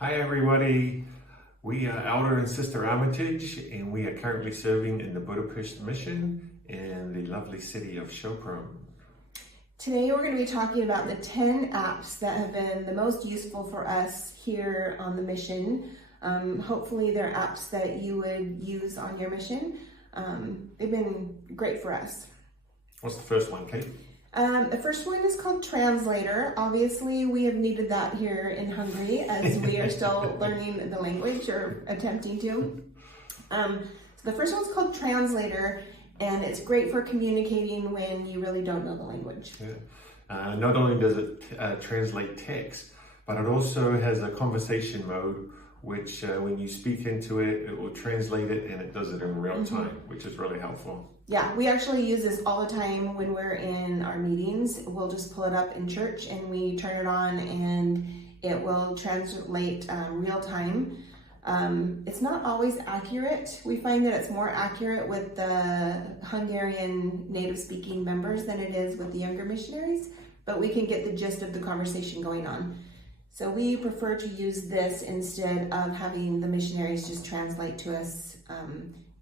Hi everybody, we are Elder and Sister Armitage and we are currently serving in the Budapest Mission in the lovely city of Sopron. Today we're going to be talking about the 10 apps that have been the most useful for us here on the mission. Hopefully they're apps that you would use on your mission. They've been great for us. What's the first one, Kate? The first one is called Translator. Obviously, we have needed that here in Hungary as we are still learning the language or attempting to. So the first one's called Translator, and it's great for communicating when you really don't know the language. Yeah. Not only does it translate text, but it also has a conversation mode, which when you speak into it, it will translate it and it does it in real time, which is really helpful. Yeah, we actually use this all the time when we're in our meetings. We'll just pull it up in church and we turn it on and it will translate real time. It's not always accurate. We find that it's more accurate with the Hungarian native speaking members than it is with the younger missionaries, but we can get the gist of the conversation going on. So we prefer to use this instead of having the missionaries just translate to us.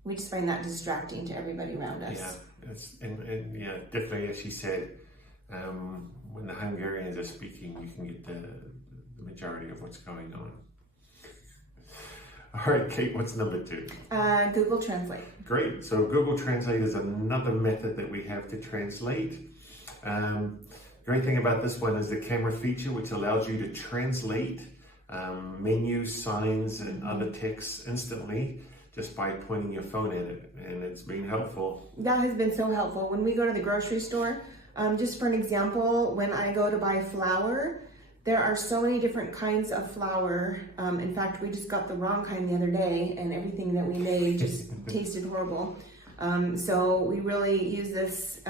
We just find that distracting to everybody around us. Yeah, yeah, definitely, as she said, when the Hungarians are speaking, you can get the majority of what's going on. All right, Kate, what's number 2? Google Translate. Great. So Google Translate is another method that we have to translate. Great thing about this one is the camera feature, which allows you to translate menus, signs, and other texts instantly just by pointing your phone at it, and it's been helpful. That has been so helpful. When we go to the grocery store, just for an example, when I go to buy flour, there are so many different kinds of flour. In fact, we just got the wrong kind the other day, and everything that we made just tasted horrible. So we really use this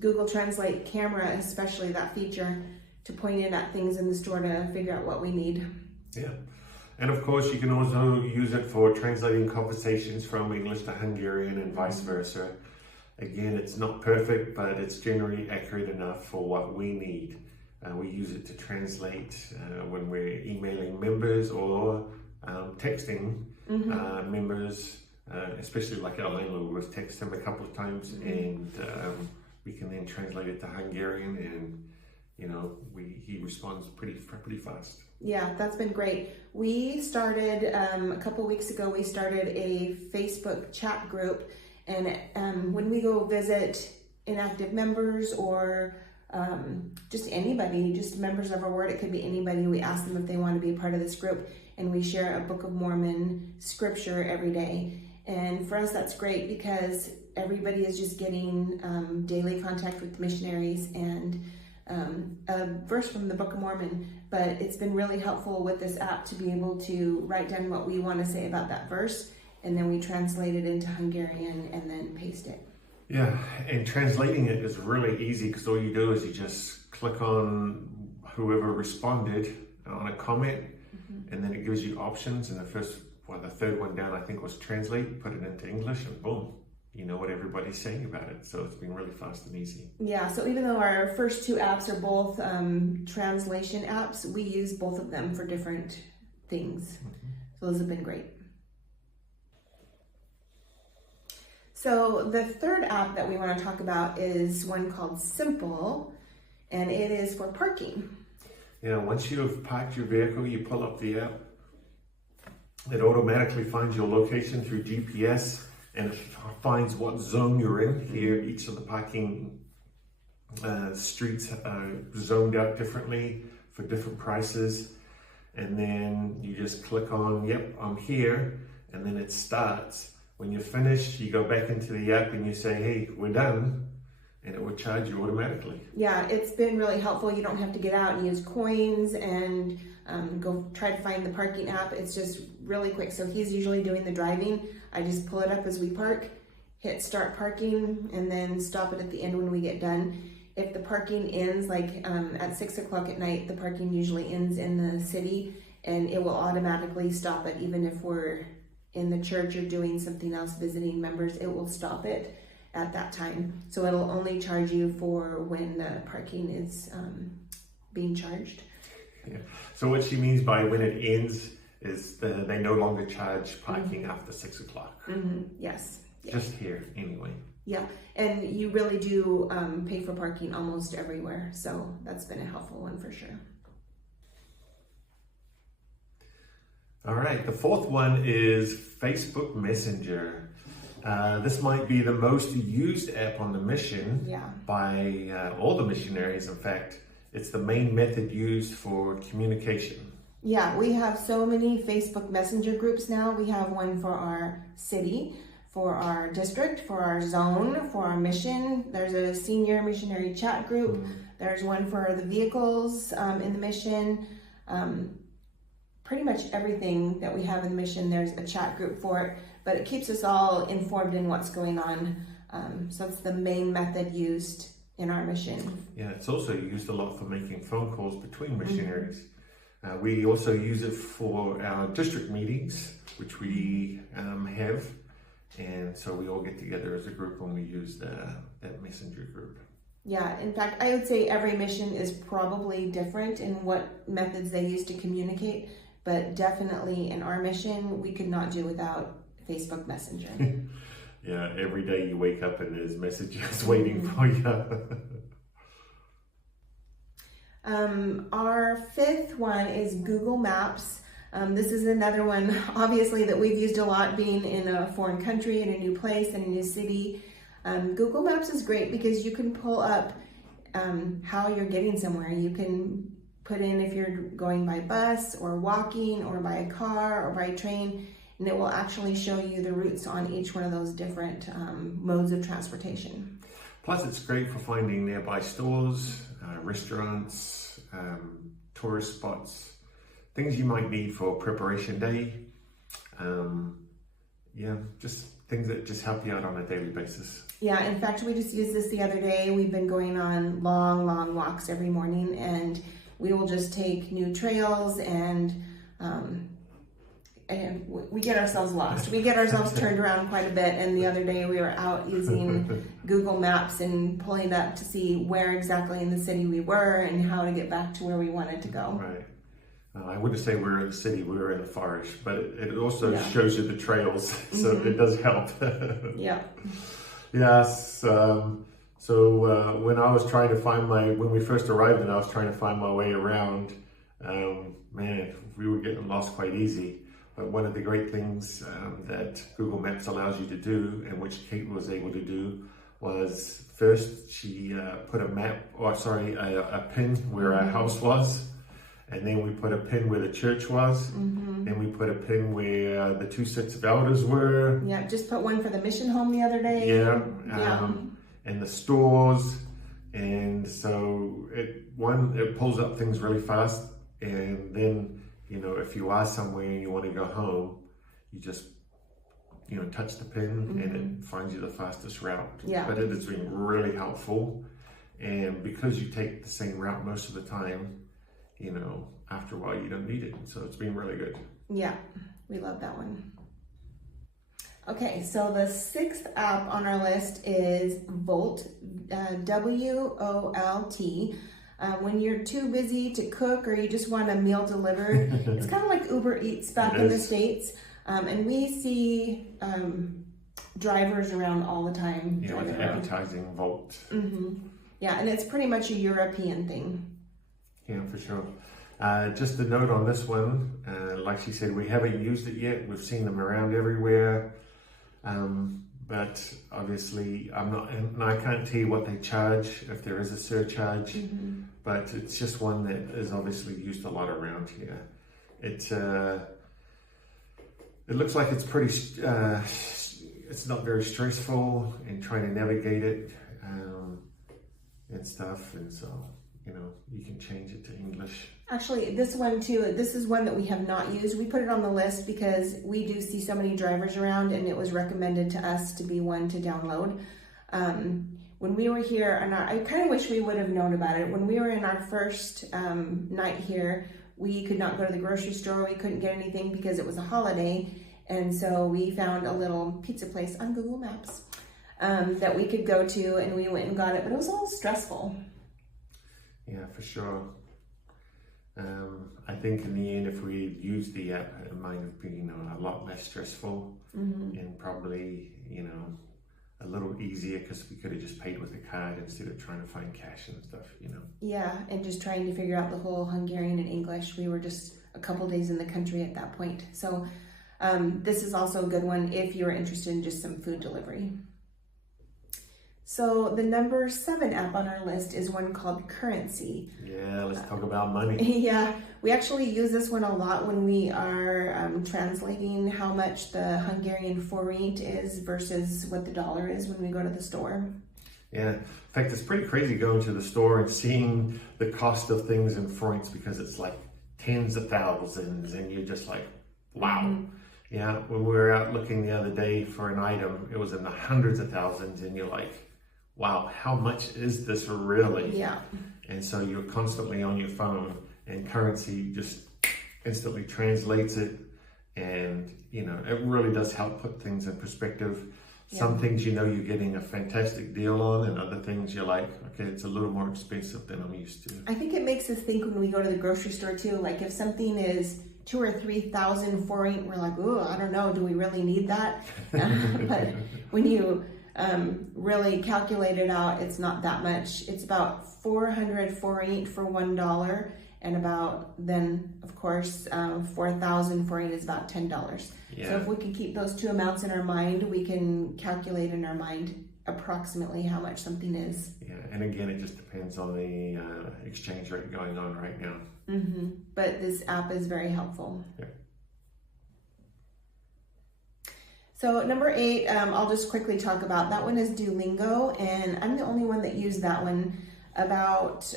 Google Translate camera, especially that feature, to point in at things in the store to figure out what we need. Yeah. And of course, you can also use it for translating conversations from English to Hungarian and vice versa. Again, it's not perfect, but it's generally accurate enough for what we need. We use it to translate when we're emailing members or texting members, especially like our landlord. We've texted him a couple of times and we can then translate it to Hungarian and he responds pretty fast. Yeah, that's been great. We started, a couple weeks ago, we started a Facebook chat group, and when we go visit inactive members or just anybody, just members of our ward, it could be anybody, we ask them if they want to be a part of this group, and we share a Book of Mormon scripture every day. And for us, that's great because everybody is just getting daily contact with the missionaries and a verse from the Book of Mormon, but it's been really helpful with this app to be able to write down what we want to say about that verse, and then we translate it into Hungarian and then paste it. Yeah, and translating it is really easy because all you do is you just click on whoever responded on a comment, and then it gives you options, and the third one down I think was translate, put it into English, and boom, you know what everybody's saying about it. So it's been really fast and easy. Yeah, so even though our first 2 apps are both translation apps, we use both of them for different things. So those have been great. So the third app that we want to talk about is one called Simple, and it is for parking. Yeah, once you have parked your vehicle, you pull up the app. It automatically finds your location through GPS, and it finds what zone you're in. Here, each of the parking streets are zoned out differently for different prices. And then you just click on, yep, I'm here, and then it starts. When you're finished, you go back into the app and you say, hey, we're done, and it will charge you automatically. Yeah, it's been really helpful. You don't have to get out and use coins and go try to find the parking app. It's just really quick. So he's usually doing the driving. I just pull it up as we park, hit start parking, and then stop it at the end when we get done. If the parking ends, like at 6 o'clock at night, the parking usually ends in the city, and it will automatically stop it. Even if we're in the church or doing something else, visiting members, it will stop it at that time. So it'll only charge you for when the parking is being charged. Yeah. So what she means by when it ends is they no longer charge parking after 6 o'clock. Yes. Just here, anyway. Yeah, and you really do pay for parking almost everywhere, so that's been a helpful one for sure. All right, the fourth one is Facebook Messenger. This might be the most used app on the mission by all the missionaries. In fact, it's the main method used for communication. Yeah, we have so many Facebook Messenger groups now. We have one for our city, for our district, for our zone, for our mission. There's a senior missionary chat group. There's one for the vehicles in the mission. Pretty much everything that we have in the mission, there's a chat group for it, but it keeps us all informed in what's going on. So it's the main method used in our mission. Yeah, it's also used a lot for making phone calls between missionaries. We also use it for our district meetings, which we have. And so we all get together as a group when we use that messenger group. Yeah, in fact, I would say every mission is probably different in what methods they use to communicate, but definitely in our mission, we could not do without Facebook Messenger. Yeah, every day you wake up and there's messages waiting for you. Our fifth one is Google Maps. This is another one, obviously, that we've used a lot being in a foreign country, in a new place, in a new city. Google Maps is great because you can pull up how you're getting somewhere. You can put in if you're going by bus or walking or by a car or by train, and it will actually show you the routes on each one of those different modes of transportation. Plus, it's great for finding nearby stores, restaurants, tourist spots, things you might need for preparation day. Just things that just help you out on a daily basis. Yeah, in fact, we just used this the other day. We've been going on long walks every morning, and we will just take new trails and we get ourselves lost. We get ourselves turned around quite a bit, and the other day we were out using Google Maps and pulling up to see where exactly in the city we were and how to get back to where we wanted to go. Right. I wouldn't say we're in the city, we were in the forest, but it also shows you the trails, so it does help. Yeah. Yes. So when I was trying to find when we first arrived and I was trying to find my way around, we were getting lost quite easy. But one of the great things that Google Maps allows you to do, and which Kate was able to do, was first she put a pin where our house was. And then we put a pin where the church was. Then we put a pin where the 2 sets of elders were. Yeah, just put one for the mission home the other day. And the stores. And so it pulls up things really fast. And then, if you are somewhere and you want to go home, you just, touch the pin and it finds you the fastest route. Yeah. But it has been really helpful. And because you take the same route most of the time, after a while you don't need it. So it's been really good. Yeah, we love that one. Okay, so the 6th app on our list is Volt, W-O-L-T. When you're too busy to cook or you just want a meal delivered, it's kind of like Uber Eats back in the States. And we see drivers around all the time. Yeah, like advertising Volt. Yeah, and it's pretty much a European thing. Yeah, for sure. Just a note on this one, like she said, we haven't used it yet. We've seen them around everywhere. But obviously I can't tell you what they charge, if there is a surcharge, but it's just one that is obviously used a lot around here. It looks like it's pretty, it's not very stressful in trying to navigate it and stuff, and so you can change it to English. Actually, this one too, this is one that we have not used. We put it on the list because we do see so many drivers around, and it was recommended to us to be one to download. When we were here, and I kind of wish we would have known about it. When we were in our first night here, we could not go to the grocery store. We couldn't get anything because it was a holiday. And so we found a little pizza place on Google Maps that we could go to, and we went and got it, but it was a little stressful. Yeah, for sure. I think in the end, if we used the app, it might have been a lot less stressful and probably, a little easier because we could have just paid with a card instead of trying to find cash and stuff. Yeah, and just trying to figure out the whole Hungarian and English. We were just a couple days in the country at that point. So this is also a good one if you're interested in just some food delivery. So the number 7 app on our list is one called Currency. Yeah, let's talk about money. Yeah, we actually use this one a lot when we are translating how much the Hungarian forint is versus what the dollar is when we go to the store. Yeah, in fact, it's pretty crazy going to the store and seeing the cost of things in forints because it's like tens of thousands and you're just like, wow. Yeah, when we were out looking the other day for an item, it was in the hundreds of thousands and you're like, wow, how much is this really? Yeah. And so you're constantly on your phone and Currency just instantly translates it. And, it really does help put things in perspective. Some things you're getting a fantastic deal on, and other things you're like, okay, it's a little more expensive than I'm used to. I think it makes us think when we go to the grocery store too, like if something is 2,000 or 3,000 forint, we're like, oh, I don't know, do we really need that? But when you really calculate it out, it's not that much. It's about 400 forint for $1, and about then, of course, 4,000 forint is about $10. Yeah. So if we can keep those two amounts in our mind, we can calculate in our mind approximately how much something is. Yeah, and again, it just depends on the exchange rate going on right now. But this app is very helpful. Yeah. So number 8, I'll just quickly talk about. That one is Duolingo, and I'm the only one that used that one. About,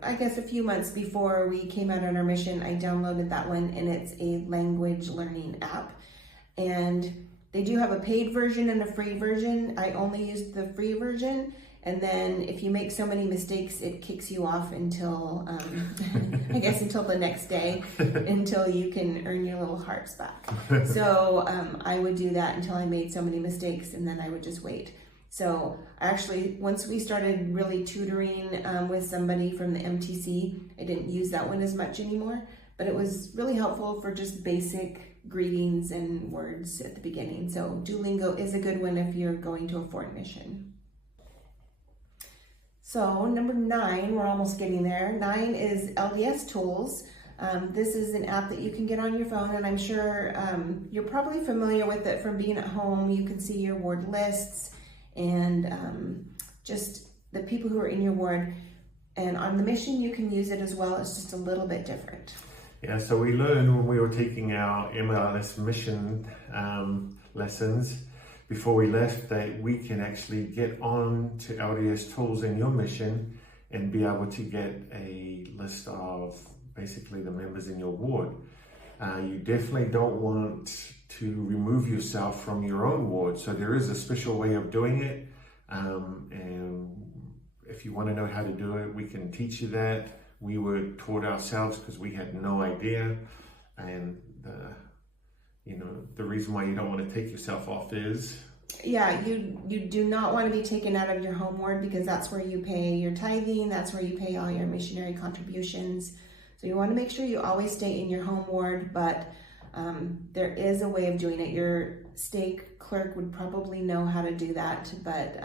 I guess a few months before we came out on our mission, I downloaded that one, and it's a language learning app. And they do have a paid version and a free version. I only used the free version, and then if you make so many mistakes, it kicks you off until, I guess until the next day, until you can earn your little hearts back. So I would do that until I made so many mistakes, and then I would just wait. So actually, once we started really tutoring with somebody from the MTC, I didn't use that one as much anymore, but it was really helpful for just basic greetings and words at the beginning. So Duolingo is a good one if you're going to a foreign mission. So number 9, we're almost getting there. 9 is LDS Tools. This is an app that you can get on your phone, and I'm sure you're probably familiar with it from being at home. You can see your ward lists and just the people who are in your ward. And on the mission, you can use it as well. It's just a little bit different. Yeah, so we learned when we were taking our MLS mission lessons before we left that we can actually get on to LDS Tools in your mission and be able to get a list of basically the members in your ward. You definitely don't want to remove yourself from your own ward. So there is a special way of doing it. And if you want to know how to do it, we can teach you that. We were taught ourselves because we had no idea. And the reason why you don't want to take yourself off is... Yeah, you do not want to be taken out of your home ward because that's where you pay your tithing. That's where you pay all your missionary contributions. So you want to make sure you always stay in your home ward, but there is a way of doing it. Your stake clerk would probably know how to do that, but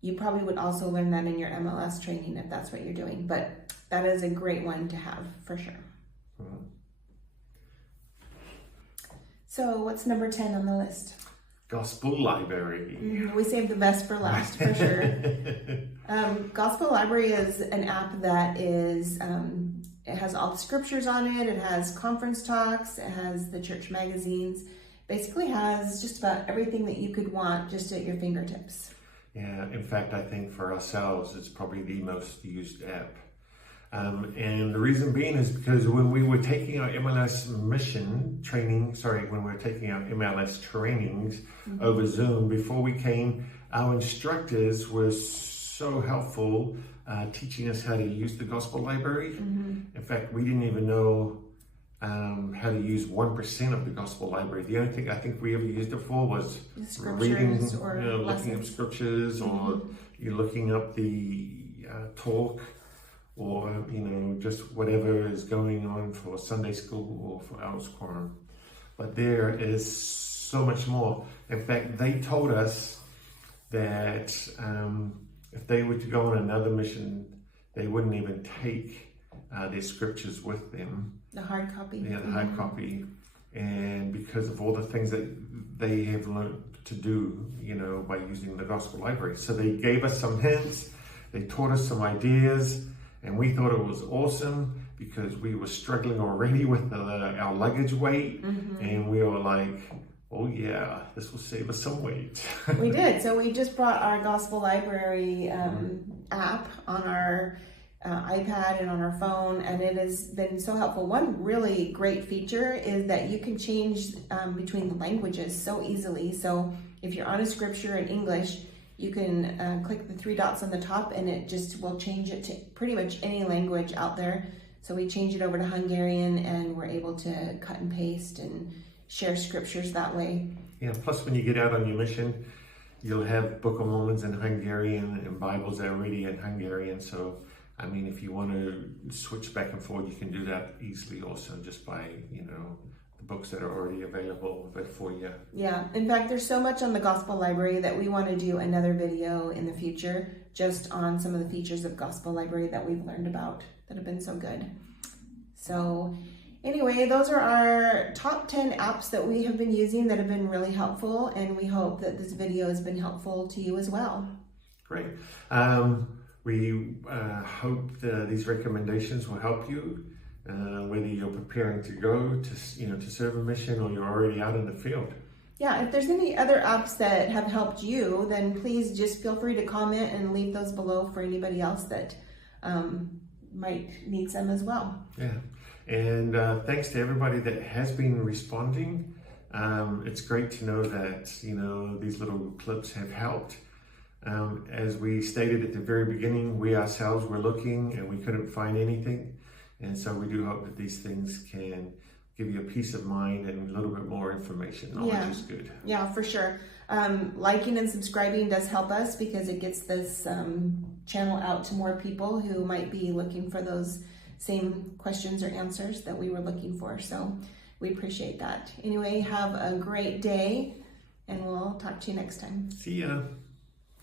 you probably would also learn that in your MLS training if that's what you're doing. But that is a great one to have for sure. Mm-hmm. So what's number 10 on the list? Gospel Library. We saved the best for last for sure. Gospel Library is an app that is, it has all the scriptures on it. It has conference talks. It has the church magazines. Basically has just about everything that you could want just at your fingertips. Yeah, in fact, I think for ourselves, it's probably the most used app. And the reason being is because when we were taking our MLS mission training, when we were taking our MLS trainings over Zoom, before we came, our instructors were so helpful teaching us how to use the Gospel Library. In fact, we didn't even know how to use 1% of the Gospel Library. The only thing I think we ever used it for was reading, or looking up scriptures, or you're looking up the talk, or just whatever is going on for Sunday school or for Elders Quorum. But there is so much more. In fact, they told us that if they were to go on another mission, they wouldn't even take their scriptures with them. The hard copy. Yeah, the hard copy. And because of all the things that they have learned to do, by using the Gospel Library. So they gave us some hints, they taught us some ideas, and we thought it was awesome because we were struggling already with our luggage weight, and we were like, oh yeah, this will save us some weight. We did. So we just brought our Gospel Library app on our iPad and on our phone, and it has been so helpful. One really great feature is that you can change between the languages so easily. So if you're on a scripture in English, you can click the 3 dots on the top and it just will change it to pretty much any language out there. So we change it over to Hungarian and we're able to cut and paste and share scriptures that way. Yeah, plus when you get out on your mission, you'll have Book of Mormons in Hungarian and Bibles already in Hungarian. So, if you want to switch back and forth, you can do that easily also just by, the books that are already available for you. Yeah, in fact, there's so much on the Gospel Library that we want to do another video in the future just on some of the features of Gospel Library that we've learned about that have been so good. So anyway, those are our top 10 apps that we have been using that have been really helpful, and we hope that this video has been helpful to you as well. Great. We hope that these recommendations will help you, whether you're preparing to go to serve a mission or you're already out in the field. Yeah, if there's any other apps that have helped you, then please just feel free to comment and leave those below for anybody else that might need some as well. Yeah, and thanks to everybody that has been responding. It's great to know that these little clips have helped. As we stated at the very beginning, we ourselves were looking and we couldn't find anything. And so we do hope that these things can give you a peace of mind and a little bit more information. Knowledge is good. Yeah, for sure. Liking and subscribing does help us because it gets this channel out to more people who might be looking for those same questions or answers that we were looking for. So we appreciate that. Anyway, have a great day and we'll talk to you next time. See ya.